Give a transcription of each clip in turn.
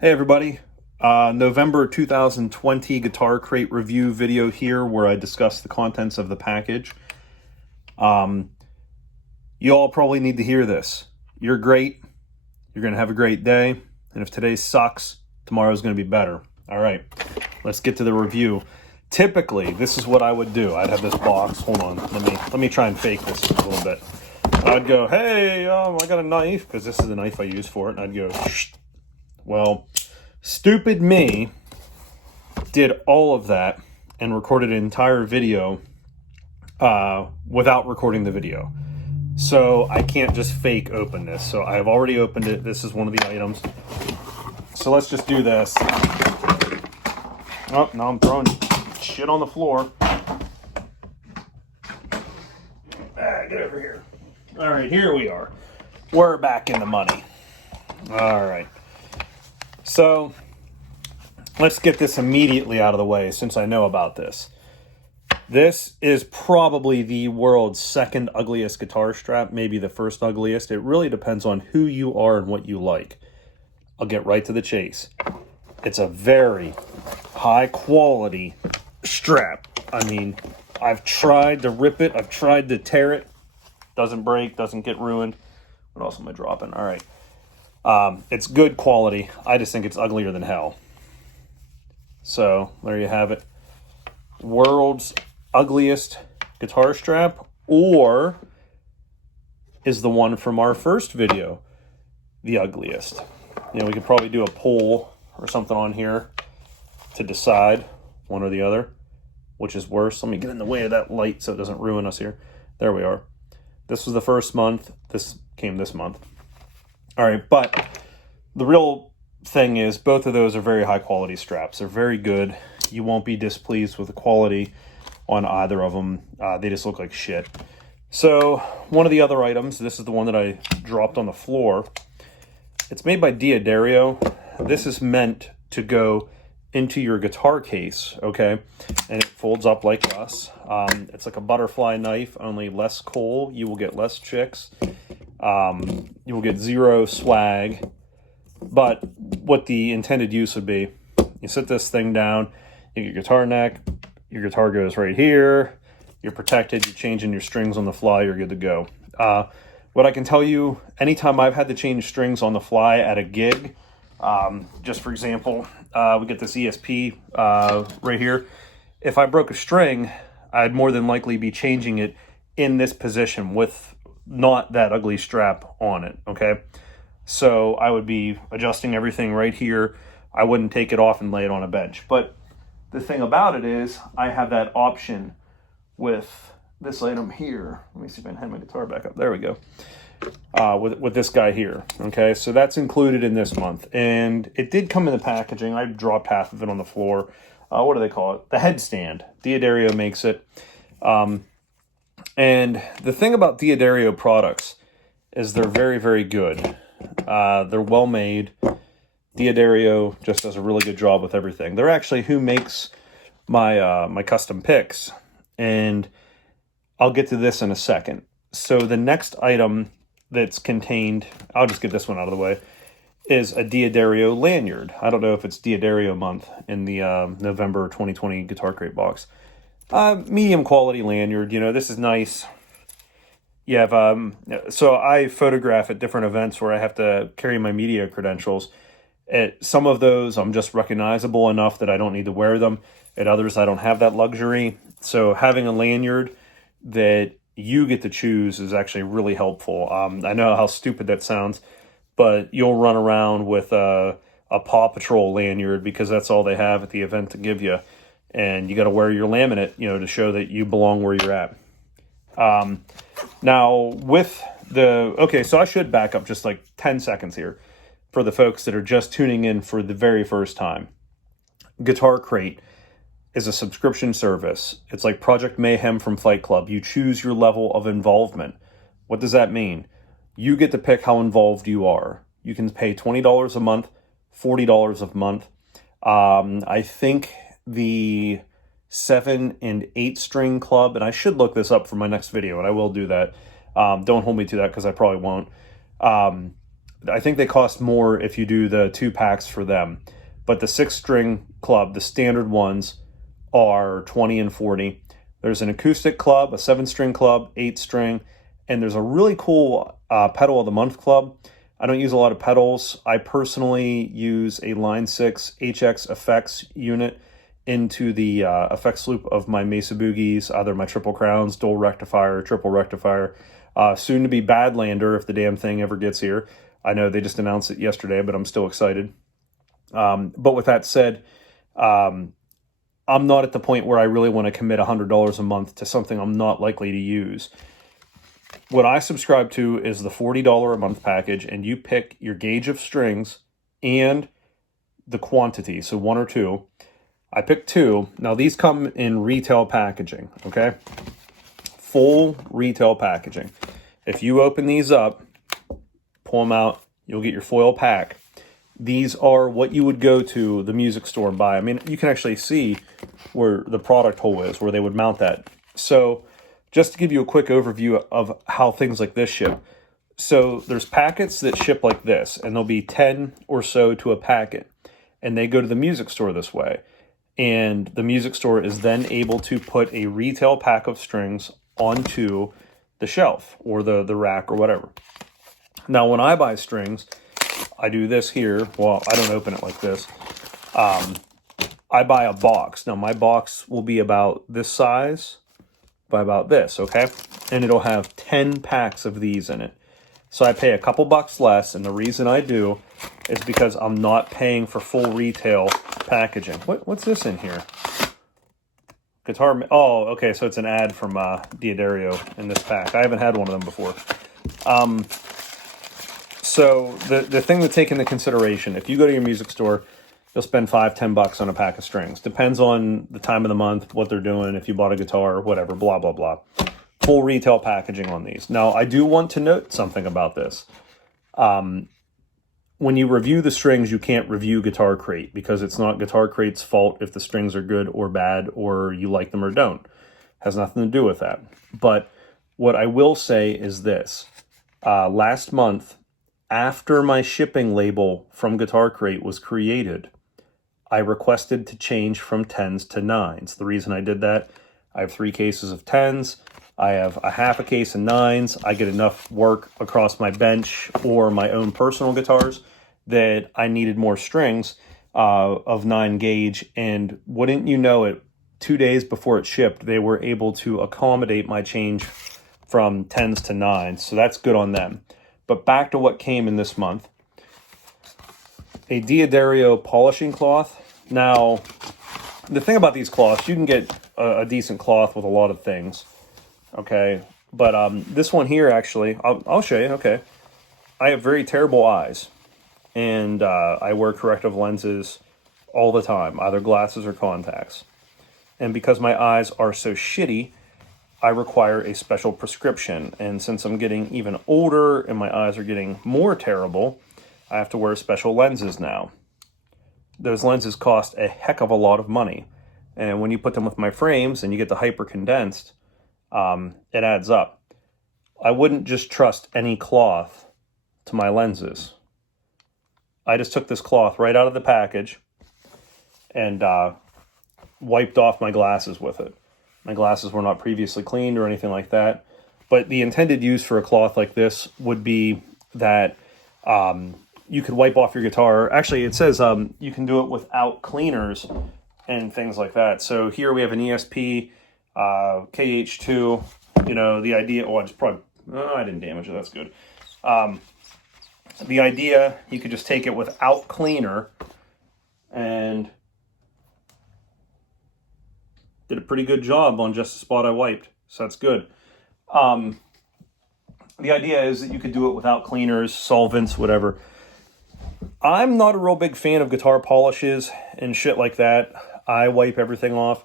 Hey everybody, November 2020 Guitar Crate review video here where I discuss the contents of the package. You all probably need to hear this. You're great, you're going to have a great day, and if today sucks, tomorrow's going to be better. Alright, let's get to the review. Typically, this is what I would do. I'd have this box, hold on, let me try and fake this a little bit. I'd go, hey, I got a knife, because this is the knife I use for it, and I'd go, shh. Well, stupid me did all of that and recorded an entire video without recording the video. So I can't just fake open this. So I've already opened it. This is one of the items. So let's just do this. Oh, now I'm throwing shit on the floor. Get over here. All right, here we are. We're back in the money. All right. So let's get this immediately out of the way since I know about this. This is probably the world's second ugliest guitar strap, maybe the first ugliest. It really depends on who you are and what you like. I'll get right to the chase. It's a very high quality strap. I mean, I've tried to rip it. I've tried to tear it. Doesn't break, doesn't get ruined. What else am I dropping? All right. It's good quality. I just think it's uglier than hell. So there you have it. World's ugliest guitar strap, or is the one from our first video the ugliest? You know, we could probably do a poll or something on here to decide one or the other, which is worse. Let me get in the way of that light so it doesn't ruin us here. There we are. This was the first month. This came this month. All right, but the real thing is both of those are very high quality straps. They're very good. You won't be displeased with the quality on either of them. They just look like shit. So one of the other items, this is the one that I dropped on the floor. It's made by Diaderio. This is meant to go into your guitar case, okay? And it folds up like this. It's like a butterfly knife, only less coal. You will get less chicks. You will get zero swag. But what the intended use would be, you sit this thing down, you get your guitar neck, your guitar goes right here, you're protected, you're changing your strings on the fly, you're good to go. What I can tell you, anytime I've had to change strings on the fly at a gig, just for example, we get this ESP right here. If I broke a string, I'd more than likely be changing it in this position with not that ugly strap on it, okay? So I would be adjusting everything right here. I wouldn't take it off and lay it on a bench. But the thing about it is I have that option with this item here. Let me see if I can hand my guitar back up. There we go. With this guy here. Okay, so that's included in this month. And it did come in the packaging. I dropped half of it on the floor. What do they call it? The headstand. Diaderio makes it. And the thing about Diaderio products is they're very, very good. They're well made. Diaderio just does a really good job with everything. They're actually who makes my my custom picks, and I'll get to this in a second. So the next item that's contained, I'll just get this one out of the way, is a Diaderio lanyard. I don't know if it's Diaderio month in the November 2020 Guitar Crate box. Medium quality lanyard. You know, this is nice. You have, so I photograph at different events where I have to carry my media credentials. At some of those, I'm just recognizable enough that I don't need to wear them. At others, I don't have that luxury. So having a lanyard that you get to choose is actually really helpful. I know how stupid that sounds, but you'll run around with a Paw Patrol lanyard because that's all they have at the event to give you. And you got to wear your laminate, you know, to show that you belong where you're at. Now with the, okay, so I should back up just like 10 seconds here for the folks that are just tuning in for the very first time. Guitar Crate is a subscription service. It's like Project Mayhem from Fight Club. You choose your level of involvement. What does that mean? You get to pick how involved you are. You can pay $20 a month, $40 a month. I think the 7 and 8 string club, and I should look this up for my next video, and I will do that. Don't hold me to that because I probably won't. I think they cost more if you do the 2 packs for them. But the 6-string club, the standard ones, are 20 and 40. There's an acoustic club, a 7-string club, 8-string, and there's a really cool pedal of the month club. I don't use a lot of pedals. I personally use a Line 6 HX effects unit into the effects loop of my Mesa Boogies, either my Triple Crowns, dual rectifier, triple rectifier, soon to be Badlander if the damn thing ever gets here. I know they just announced it yesterday, but I'm still excited. But with that said, I'm not at the point where I really want to commit $100 a month to something I'm not likely to use. What I subscribe to is the $40 a month package, and you pick your gauge of strings and the quantity, so 1 or 2. I picked 2. Now, these come in retail packaging, okay? Full retail packaging. If you open these up, pull them out, you'll get your foil pack. These are what you would go to the music store and buy. I mean, you can actually see where the product hole is, where they would mount that. So just to give you a quick overview of how things like this ship. So there's packets that ship like this, and there'll be 10 or so to a packet. And they go to the music store this way. And the music store is then able to put a retail pack of strings onto the shelf or the rack or whatever. Now, when I buy strings, I do this here. Well, I don't open it like this. I buy a box. Now, my box will be about this size by about this, okay? And it'll have 10 packs of these in it. So I pay a couple bucks less, and the reason I do is because I'm not paying for full retail packaging. What's this in here? Guitar. Oh, okay, so it's an ad from Diaderio in this pack. I haven't had one of them before. So the thing to take into consideration, if you go to your music store, you'll spend $5-10 on a pack of strings. Depends on the time of the month, what they're doing, if you bought a guitar, whatever, blah, blah, blah. Full retail packaging on these. Now, I do want to note something about this. When you review the strings, you can't review Guitarcrate because it's not Guitarcrate's fault if the strings are good or bad or you like them or don't. Has nothing to do with that. But what I will say is this. Last month, after my shipping label from Guitarcrate was created, I requested to change from 10s to 9s. The reason I did that, I have 3 cases of 10s. I have a half a case of 9s. I get enough work across my bench or my own personal guitars that I needed more strings of 9 gauge. And wouldn't you know it, 2 days before it shipped, they were able to accommodate my change from 10s to 9s. So that's good on them. But back to what came in this month. A Diaderio polishing cloth. Now, the thing about these cloths, you can get a decent cloth with a lot of things. Okay, but this one here, actually, I'll show you, okay. I have very terrible eyes, and I wear corrective lenses all the time, either glasses or contacts. And because my eyes are so shitty, I require a special prescription. And since I'm getting even older and my eyes are getting more terrible, I have to wear special lenses now. Those lenses cost a heck of a lot of money. And when you put them with my frames and you get the hyper condensed, it adds up. I wouldn't just trust any cloth to my lenses. I just took this cloth right out of the package and wiped off my glasses with it. My glasses were not previously cleaned or anything like that. But the intended use for a cloth like this would be that you could wipe off your guitar. Actually, it says you can do it without cleaners and things like that. So here we have an ESP KH2, you know, the idea, I didn't damage it, that's good. The idea, you could just take it without cleaner and did a pretty good job on just the spot I wiped, so that's good. The idea is that you could do it without cleaners, solvents, whatever. I'm not a real big fan of guitar polishes and shit like that. I wipe everything off,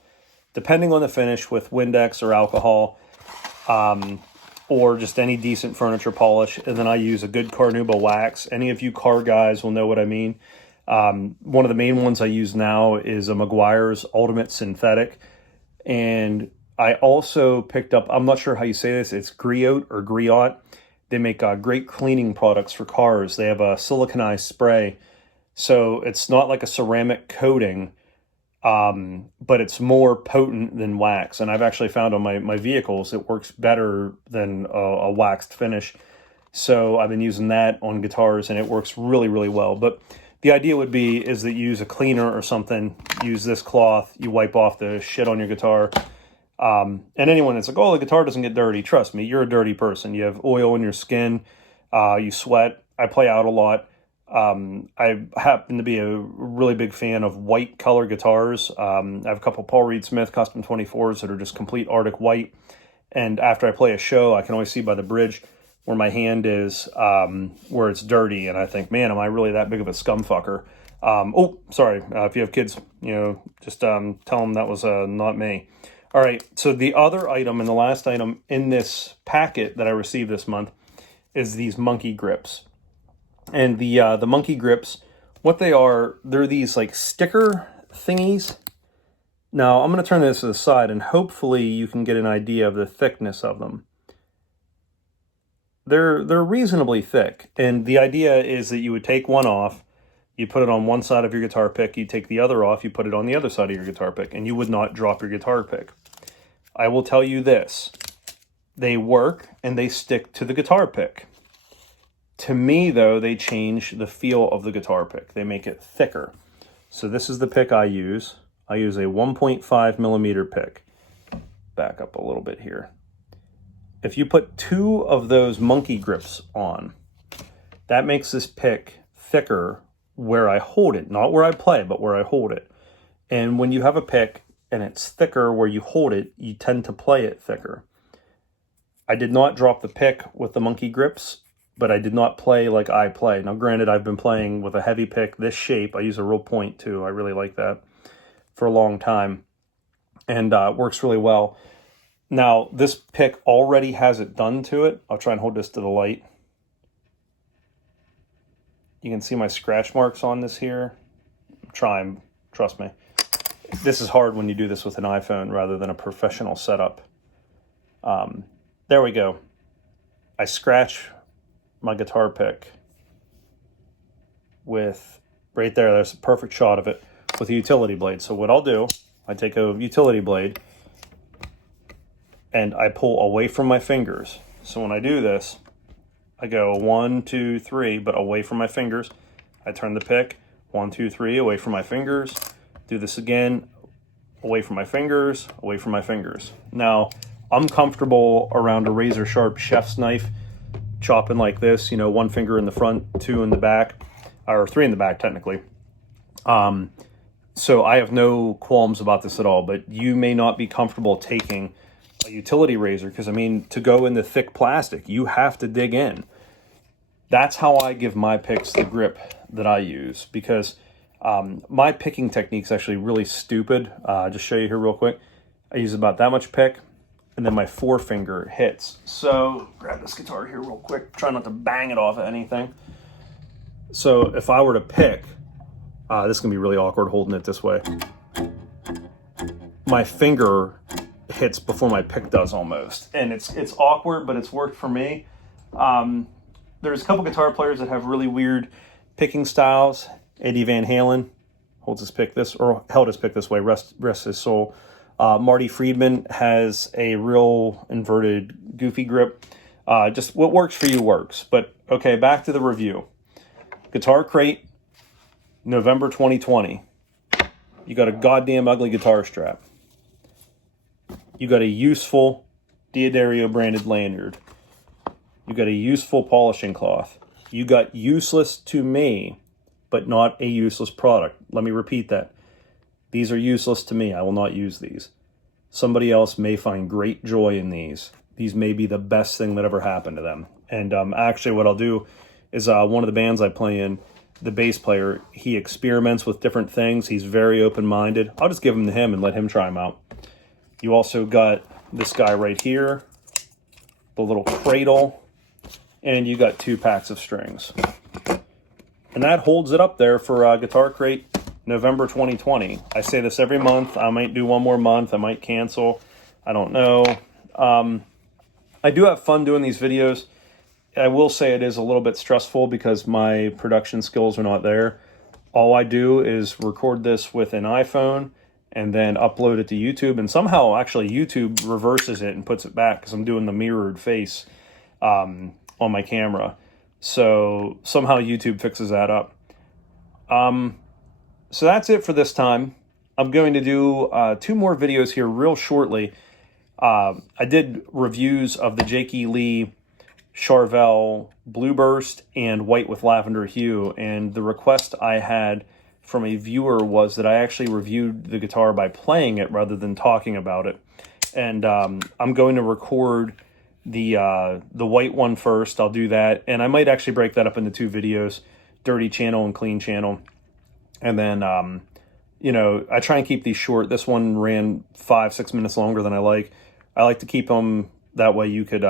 depending on the finish, with Windex or alcohol, or just any decent furniture polish. And then I use a good Carnauba wax. Any of you car guys will know what I mean. One of the main ones I use now is a Meguiar's Ultimate Synthetic. And I also picked up, I'm not sure how you say this, it's Griot or Griot. They make great cleaning products for cars. They have a siliconized spray. So it's not like a ceramic coating, but it's more potent than wax. And I've actually found on my vehicles, it works better than a waxed finish. So I've been using that on guitars, and it works really, really well. But the idea would be is that you use a cleaner or something, use this cloth, you wipe off the shit on your guitar. And anyone that's like, oh, the guitar doesn't get dirty, trust me, you're a dirty person. You have oil in your skin, you sweat. I play out a lot. I happen to be a really big fan of white color guitars. I have a couple Paul Reed Smith Custom 24s that are just complete Arctic white. And after I play a show, I can always see by the bridge where my hand is, where it's dirty. And I think, man, am I really that big of a scumfucker? Oh, sorry. If you have kids, just tell them that was not me. All right. So the other item and the last item in this packet that I received this month is these monkey grips. And the monkey grips, what they are, they're these like sticker thingies. Now, I'm going to turn this to the side, and hopefully you can get an idea of the thickness of them. They're reasonably thick, and the idea is that you would take one off, you put it on one side of your guitar pick, you take the other off, you put it on the other side of your guitar pick, and you would not drop your guitar pick. I will tell you this, they work and they stick to the guitar pick. To me, though, they change the feel of the guitar pick. They make it thicker. So this is the pick I use. I use a 1.5 millimeter pick. Back up a little bit here. If you put 2 of those monkey grips on, that makes this pick thicker where I hold it. Not where I play, but where I hold it. And when you have a pick and it's thicker where you hold it, you tend to play it thicker. I did not drop the pick with the monkey grips, but I did not play like I play. Now, granted, I've been playing with a heavy pick, this shape. I use a real point, too. I really like that for a long time. And it works really well. Now, this pick already has it done to it. I'll try and hold this to the light. You can see my scratch marks on this here. I'm trying, trust me. This is hard when you do this with an iPhone rather than a professional setup. There we go. I scratch my guitar pick with, right there, there's a perfect shot of it, with a utility blade. So what I'll do, I take a utility blade and I pull away from my fingers. So when I do this, I go 1, 2, 3, but away from my fingers. I turn the pick, 1, 2, 3, away from my fingers. Do this again, away from my fingers, away from my fingers. Now, I'm comfortable around a razor sharp chef's knife, chopping like this, 1 finger in the front, 2 in the back, or 3 in the back technically. So I have no qualms about this at all, but you may not be comfortable taking a utility razor, because to go in the thick plastic, you have to dig in. That's how I give my picks the grip that I use, because my picking technique is actually really stupid. Just show you here real quick. I use about that much pick, and then my forefinger hits. So grab this guitar here real quick. Try not to bang it off of anything. So if I were to pick, this is going to be really awkward holding it this way. My finger hits before my pick does almost. And it's awkward, but it's worked for me. There's a couple guitar players that have really weird picking styles. Eddie Van Halen holds his pick this, or held his pick this way, rest his soul. Marty Friedman has a real inverted, goofy grip. Just what works for you works. But okay, back to the review. Guitarcrate, November 2020. You got a goddamn ugly guitar strap. You got a useful Diaderio branded lanyard. You got a useful polishing cloth. You got useless to me, but not a useless product. Let me repeat that. These are useless to me. I will not use these. Somebody else may find great joy in these. These may be the best thing that ever happened to them. And actually what I'll do is one of the bands I play in, the bass player, he experiments with different things. He's very open-minded. I'll just give them to him and let him try them out. You also got this guy right here, the little cradle, and you got 2 packs of strings. And that holds it up there for Guitarcrate November 2020. I say this every month. I might do one more month. I might cancel. I don't know. I do have fun doing these videos. I will say it is a little bit stressful because my production skills are not there. All I do is record this with an iPhone and then upload it to YouTube. And somehow, actually, YouTube reverses it and puts it back because I'm doing the mirrored face on my camera. So somehow YouTube fixes that up. So that's it for this time. I'm going to do 2 more videos here real shortly. I did reviews of the Jakey Lee Charvel Blueburst and White with Lavender Hue, and the request I had from a viewer was that I actually reviewed the guitar by playing it rather than talking about it. And I'm going to record the white one first. I'll do that, and I might actually break that up into 2 videos, dirty channel and clean channel. And then you know, I try and keep these short. This one ran 5-6 minutes longer than I like. I like to keep them that way you could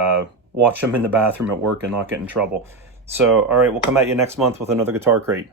watch them in the bathroom at work and not get in trouble. So, all right, we'll come at you next month with another Guitar Crate.